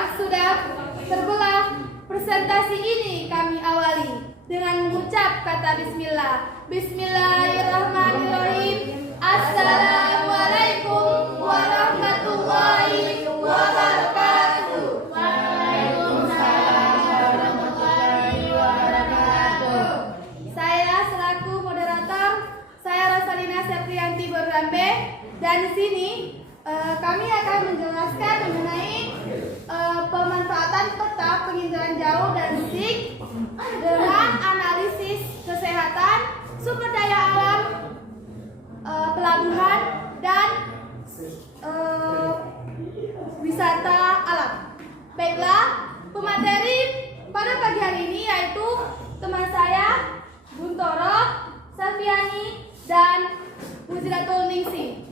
Baiklah, sudah terbelah. Presentasi ini kami awali dengan mengucap kata bismillah. Bismillahirrahmanirrahim. Assalamualaikum warahmatullahi wabarakatuh. Waalaikumsalam warahmatullahi wabarakatuh. Saya selaku moderator, saya Rosalina Septrianti Berlambe, dan di sini kami akan menjelaskan mengenai pemanfaatan peta penginderaan jauh dan SIG dengan analisis kesehatan, sumber daya alam, pelabuhan, dan wisata alam. Baiklah, pemateri pada pagi hari ini yaitu teman saya Guntoro, Selviani, dan Muzilatul Ningsi.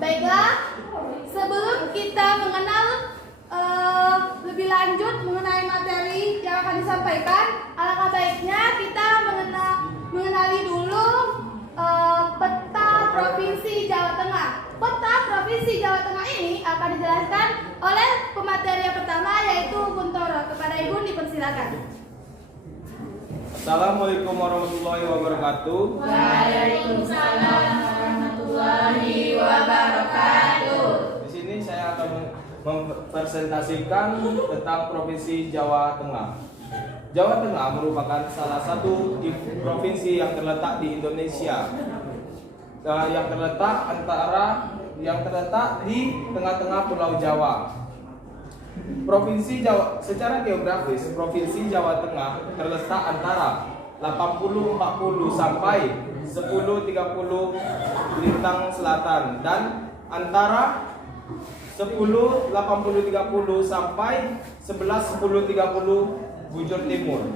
Baiklah, sebelum kita mengenal lebih lanjut mengenai materi yang akan disampaikan, alangkah baiknya kita mengenali dulu peta Provinsi Jawa Tengah. Peta Provinsi Jawa Tengah ini akan dijelaskan oleh pemateri yang pertama yaitu Guntoro. Kepada Ibu dipersilakan. Assalamualaikum warahmatullahi wabarakatuh. Waalaikumsalam warahmatullahi wabarakatuh. Di sini saya akan mempresentasikan tentang Provinsi Jawa Tengah. Jawa Tengah merupakan salah satu provinsi yang terletak di Indonesia, yang terletak di tengah-tengah Pulau Jawa. Provinsi Jawa, secara geografis, Provinsi Jawa Tengah terletak antara 80-40 sampai 10-30 lintang selatan dan antara 10-80-30 sampai 11-10-30 bujur timur.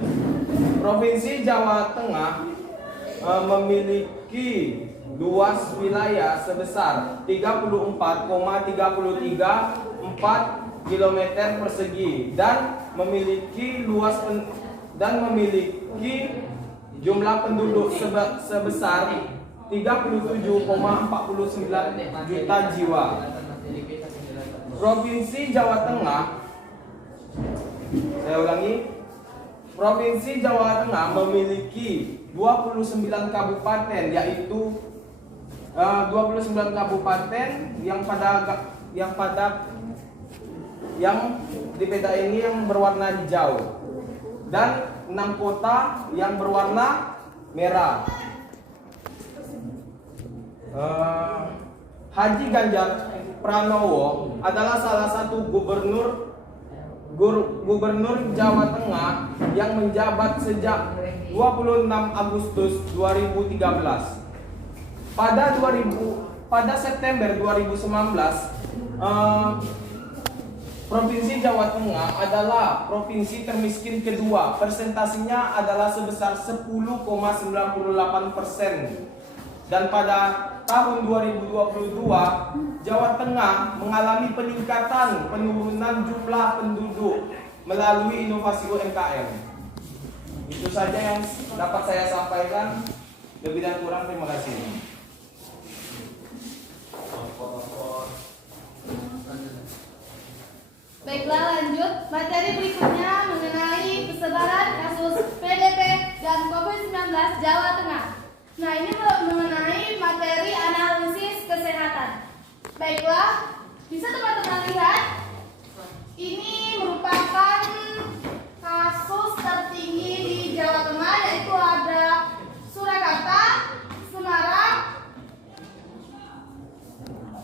Provinsi Jawa Tengah memiliki luas wilayah sebesar 34,334 km persegi dan memiliki jumlah penduduk sebesar 37,49 juta jiwa. Provinsi Jawa Tengah, saya ulangi, Provinsi Jawa Tengah memiliki 29 kabupaten, yaitu 29 kabupaten yang di peta ini yang berwarna hijau dan 6 kota yang berwarna merah. Haji Ganjar Pranowo adalah salah satu gubernur Jawa Tengah yang menjabat sejak 26 Agustus 2013. Pada September 2019, Provinsi Jawa Tengah adalah provinsi termiskin kedua. Persentasinya adalah sebesar 10,98%. Dan pada tahun 2022, Jawa Tengah mengalami penurunan jumlah penduduk melalui inovasi UMKM. Itu saja yang dapat saya sampaikan. Lebih dan kurang terima kasih. Baiklah, lanjut. Materi berikutnya mengenai persebaran kasus PDP dan COVID-19 Jawa Tengah. Nah, ini mengenai materi analisis kesehatan. Baiklah, bisa teman-teman lihat, ini merupakan kasus tertinggi di Jawa Tengah, yaitu ada Surakarta, Semarang,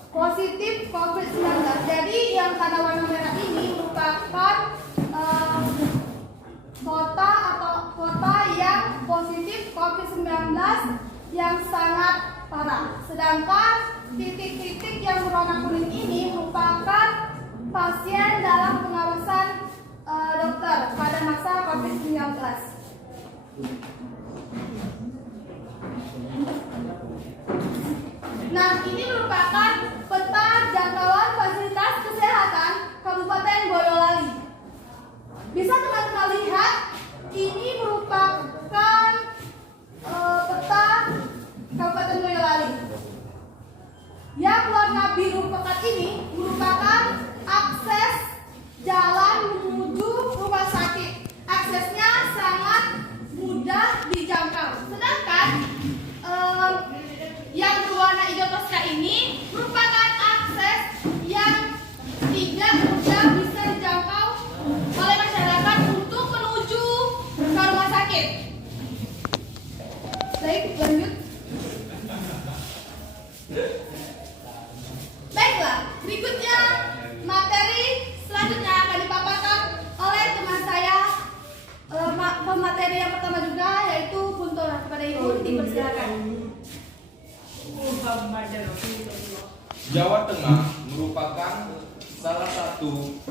positif COVID-19. Jadi yang tanda warna merah ini merupakan kota yang positif COVID-19 yang sangat parah. Sedangkan titik-titik yang berwarna kuning ini merupakan pasien dalam pengawasan dokter pada masa COVID-19. Nah, ini merupakan peta jangkauan fasilitas kesehatan Kabupaten Boyolali. Bisa teman-teman lihat, ini merupakan peta Kabupaten Boyolali Baik, lanjut. Baiklah, berikutnya materi selanjutnya akan dipaparkan oleh teman saya. Pemateri yang pertama juga yaitu Kunto. Kepada Ibu dipersilakan. Jawa Tengah merupakan salah satu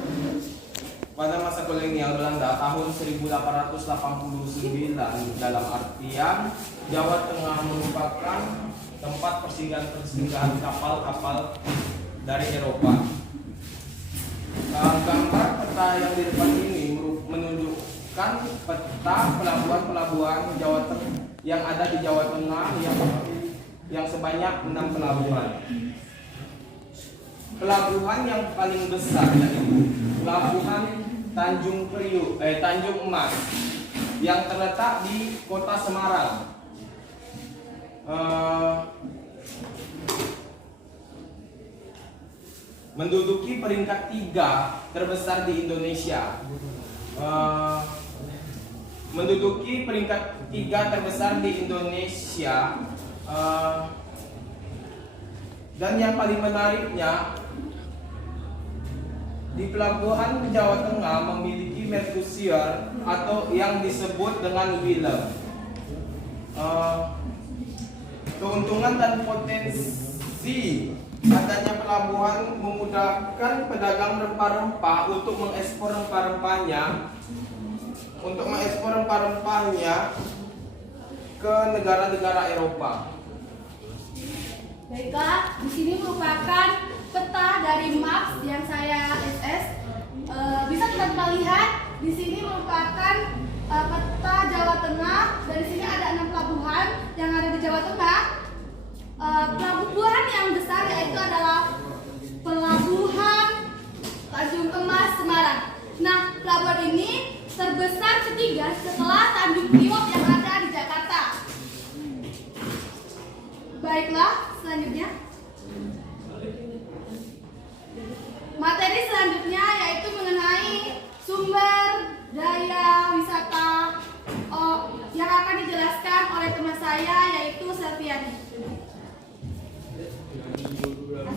pada masa kolonial Belanda tahun 1889. Dalam artian Jawa Tengah merupakan tempat persinggahan kapal-kapal dari Eropa. Gambar peta yang di depan ini menunjukkan peta pelabuhan-pelabuhan Jawa Tengah yang ada di Jawa Tengah yang sebanyak 6 pelabuhan. Pelabuhan yang paling besar yaitu Pelabuhan Tanjung Emas yang terletak di Kota Semarang. Menduduki peringkat 3 terbesar di Indonesia. Menduduki peringkat 3 terbesar di Indonesia. Dan yang paling menariknya, di pelabuhan Jawa Tengah memiliki mercusuar atau yang disebut dengan Willem. Keuntungan dan potensi adanya pelabuhan memudahkan pedagang rempah-rempah untuk mengekspor rempah-rempahnya ke negara-negara Eropa. Baiklah, di sini merupakan peta dari maps yang saya SS. Bisa kita lihat di sini merupakan peta Jawa Tengah. Dari sini ada 6 pelabuhan yang ada di Jawa Tengah. Pelabuhan yang besar yaitu adalah Pelabuhan Tanjung Emas Semarang. Nah, pelabuhan ini terbesar ketiga setelah Tanjung Priok yang ada di Jakarta. Baiklah, selanjutnya materi selanjutnya yaitu mengenai sumber daya wisata yang akan dijelaskan oleh teman saya yaitu Selviani.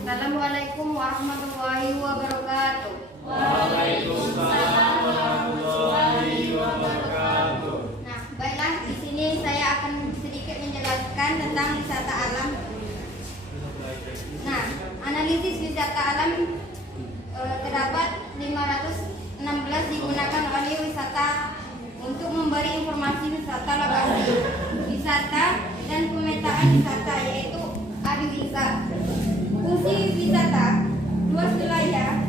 Assalamualaikum warahmatullahi wabarakatuh. Waalaikumsalam warahmatullahi wabarakatuh. Nah, baiklah, di sini saya akan sedikit menjelaskan tentang wisata alam. Nah, analisis wisata alam terdapat 516 digunakan oleh wisata untuk memberi informasi wisata lokasi, wisata dan pemetaan wisata yaitu adiwisa. Fungsi wisata luas wilayah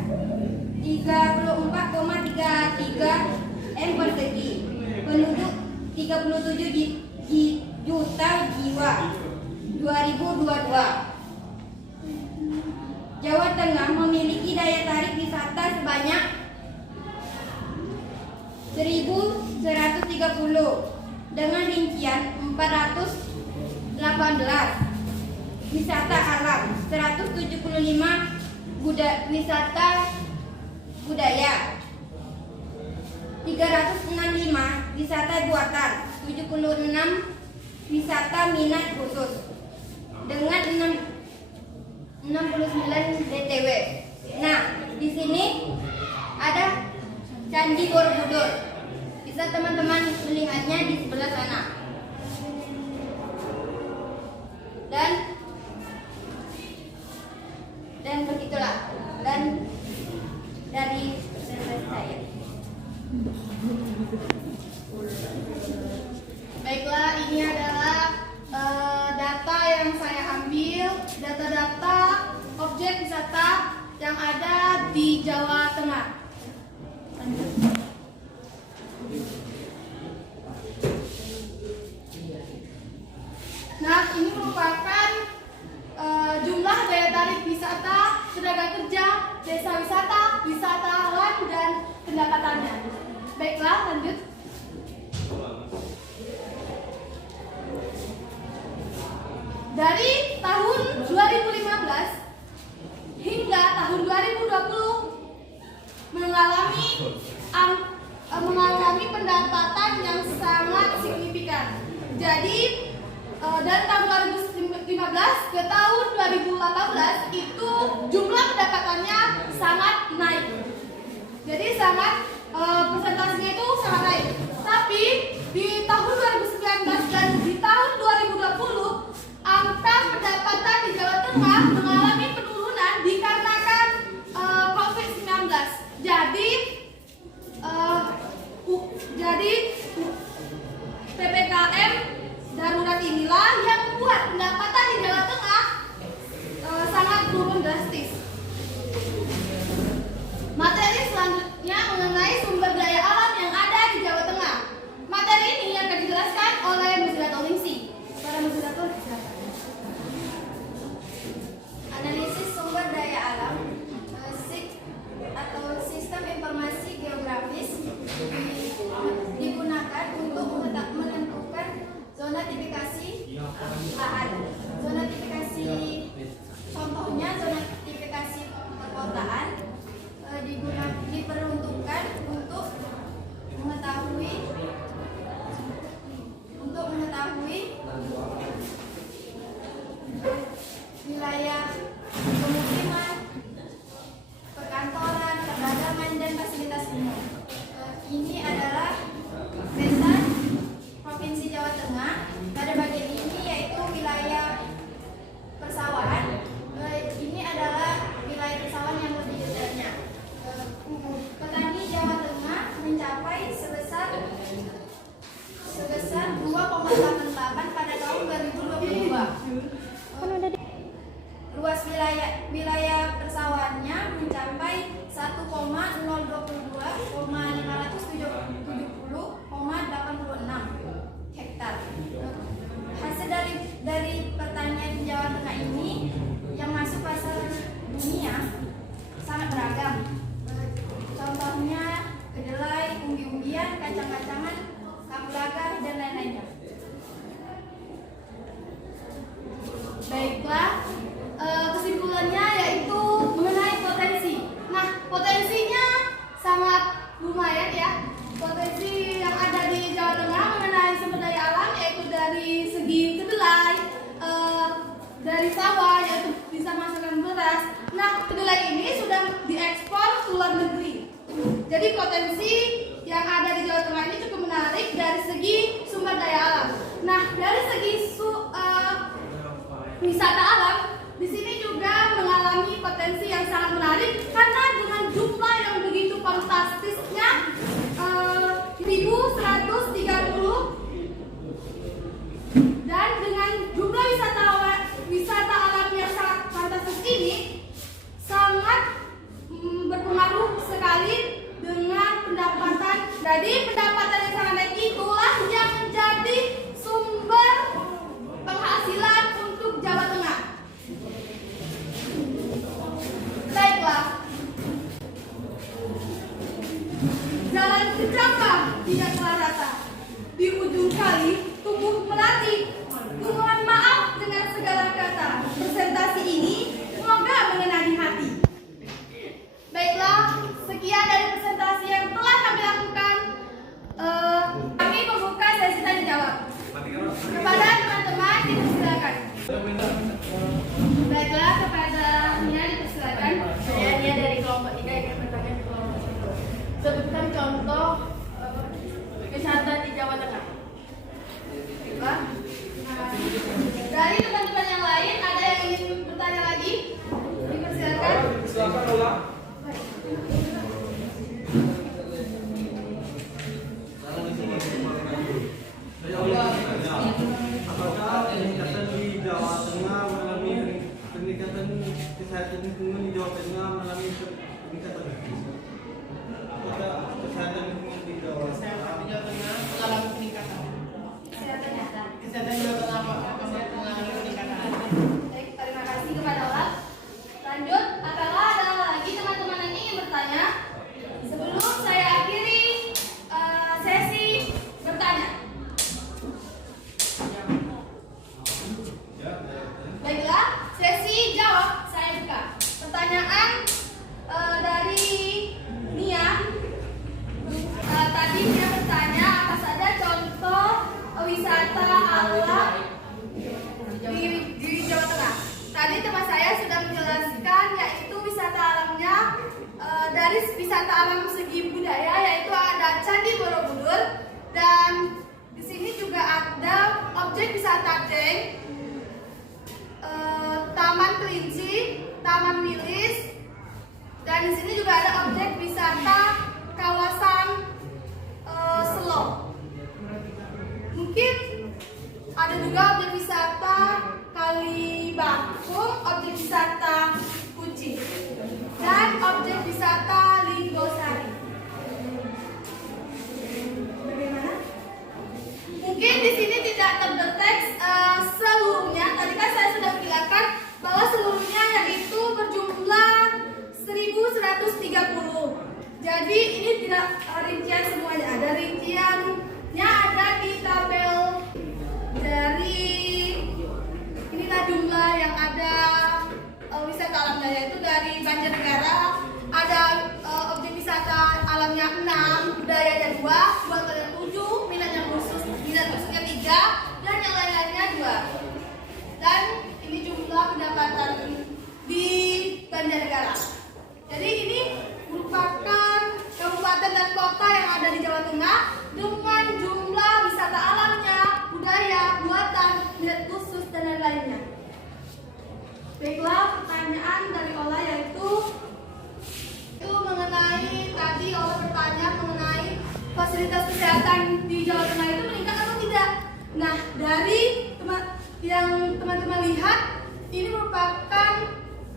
34,33 m persegi, penduduk 37 juta jiwa 2022. Jawa Tengah memiliki daya tarik wisata sebanyak 1.130 dengan rincian 418 wisata alam, 175 wisata budaya, 365 wisata buatan, 76 wisata minat khusus dengan 69 DTW. Nah, di sini ada Candi Borobudur. Bisa teman-teman melihatnya di sebelah sana. Dan begitulah. Dan dari saya. Baiklah, ini adalah data yang saya ambil, data-data objek wisata yang ada di Jawa Tengah. Lanjut. Nah, ini merupakan jumlah daya tarik wisata, tenaga kerja, desa wisata, wisatawan, dan pendapatannya. Baiklah, lanjut. Dari tahun 2015 hingga tahun 2020 mengalami pendapatan yang sangat signifikan. Jadi dari tahun 2015 ke tahun 2018 itu jumlah pendapatannya sangat naik. Jadi persentasenya itu sangat naik. Tapi di tahun 2019 dan di tahun 2020 angka pendapatan di Jawa Tengah mengalami penurunan dikarenakan COVID-19. Jadi PPKM darurat inilah yang membuat pendapatan di Jawa Tengah sangat turun drastis. Materi selanjutnya mengenai sumber daya alam yang ada di Jawa Tengah. Materi ini akan dijelaskan oleh Muslidatul Ningsi. Para Muslidatul, silakan. Analisis sumber daya alam atau sistem informasi geografis digunakan untuk menentukan zona tipifikasi lahan. Zona tipifikasi, contohnya zona tipifikasi perkotaan diperuntukkan untuk mengetahui wilayah pemukiman, perkantoran, perdagangan, dan fasilitas umum. Ini adalah peta Provinsi Jawa Tengah. Pada bagian ini yaitu wilayah persawahan. Ini adalah wilayah persawahan yang lebih detailnya. Petani Jawa Tengah mencapai sebesar 2,88 pada tahun 2022. Luas wilayah persawahannya mencapai 1,022,570,86 hektar. Hasil dari pertanian di Jawa Tengah ini yang masuk pasar dunia sangat beragam. Contohnya kedelai, umbi-umbian, kacang-kacangan, kapulaga, dan lain-lainnya. Baiklah, kesimpulannya yaitu mengenai potensi. Nah, potensinya sangat lumayan ya. Potensi yang ada di Jawa Tengah mengenai sumber daya alam yaitu dari segi kedelai, dari sawah yaitu bisa menghasilkan beras. Nah, kedelai ini sudah diekspor ke luar negeri. Jadi potensi yang ada di Jawa Tengah ini cukup menarik dari segi sumber daya alam. Nah, dari segi wisata alam, di sini juga mengalami potensi yang sangat menarik karena dengan jumlah yang begitu fantastisnya 1.130 dan dengan jumlah wisata alam yang sangat fantastis ini sangat berpengaruh sekali dengan pendapatan. Jadi pendapatan yang sangat naik itulah yang menjadi sumber penghasilan untuk Jawa Tengah. Baiklah, jalan ke Jakarta tidak rata. Di ujung kali tumbuh melati. Mohon maaf dengan segala kata. Presentasi ini semoga mengena di hati. Baiklah, sekian dari presentasi yang telah kami lakukan. Kami membuka sesi tanya jawab. Kepada teman-teman dipersilakan. Baiklah, kepada Nia dipersilakan. Saya Nia dari kelompok 3 ingin bertanya ke kelompok 1. Sebutkan contoh wisata di Jawa Tengah. Baiklah. Dari teman-teman yang lain ada yang ingin bertanya lagi? Dipersilakan. Silakan ulang. Apakah peningkatan di Jawa Tengah mengalami peningkatan kesehatan lingkungan di Jawa Tengah mengalami peningkatan? Apakah kesehatan lingkungan di Jawa Tengah mengalami peningkatan? Kesehatan Jawa Tengah mengalami peningkatan. Baik, terima kasih kepada Olat. Lanjut, apakah ada lagi teman-teman yang ingin bertanya? Sebelum saya akhiri sesi bertanya. Baiklah, sesi jawab saya buka. Pertanyaan dari Nia. Tadi Nia bertanya apa saja contoh wisata alam dari wisata alam segi budaya, yaitu ada Candi Borobudur, dan di sini juga ada objek wisata Dieng, Taman Kelinci, Taman Wilis, dan di sini juga ada objek wisata kawasan Selong. Mungkin ada juga objek wisata Kali Bakung, objek wisata Kucing, dan objek wisata Linggosari. Bagaimana? Mungkin di sini tidak terdeteksi seluruhnya. Tadi kan saya sudah bilangkan bahwa seluruhnya yaitu berjumlah 1130. Jadi ini tidak rincian semuanya. Ada rinciannya, ada di tabel dari inilah jumlah yang ada wisata alamnya, yaitu dari Banjarnegara ada objek wisata alamnya 6, budayanya 2, buatannya 7, minat khususnya 3, dan yang lain-lainnya 2. Dan ini jumlah pendapatan di Banjarnegara. Jadi ini merupakan kabupaten dan kota yang ada di Jawa Tengah dengan jumlah wisata alamnya, budaya, buatan, minat khusus, dan lain-lainnya. Baiklah, pertanyaan dari Ola yaitu mengenai tadi Ola bertanya mengenai fasilitas kesehatan di Jawa Tengah itu meningkat atau tidak. Nah, dari yang teman-teman lihat, ini merupakan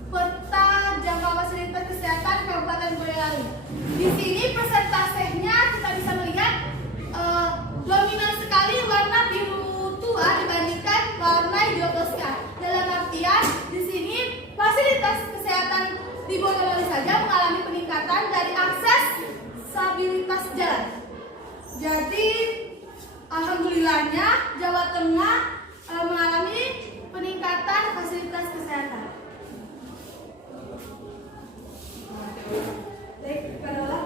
peta jangka fasilitas kesehatan Kabupaten Boyolali. Di sini persentasenya kita bisa melihat dominan sekali warna biru tua dibandingkan warna hijau toska. Dalam artian di sini fasilitas kesehatan di Boyolali saja mengalami peningkatan dari akses stabilitas jalan. Jadi alhamdulillahnya Jawa Tengah mengalami peningkatan fasilitas kesehatan. Baik, Karola.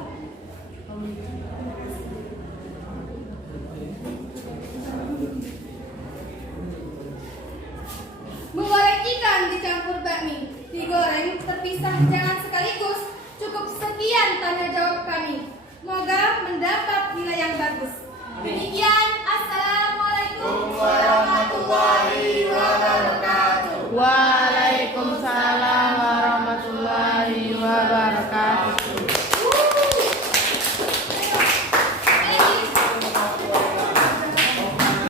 Menggoreng ikan dicampur bakmi, digoreng terpisah jangan sekaligus. Cukup sekian tanya jawab kami. Semoga mendapat nilai yang bagus. Demikian, assalamualaikum.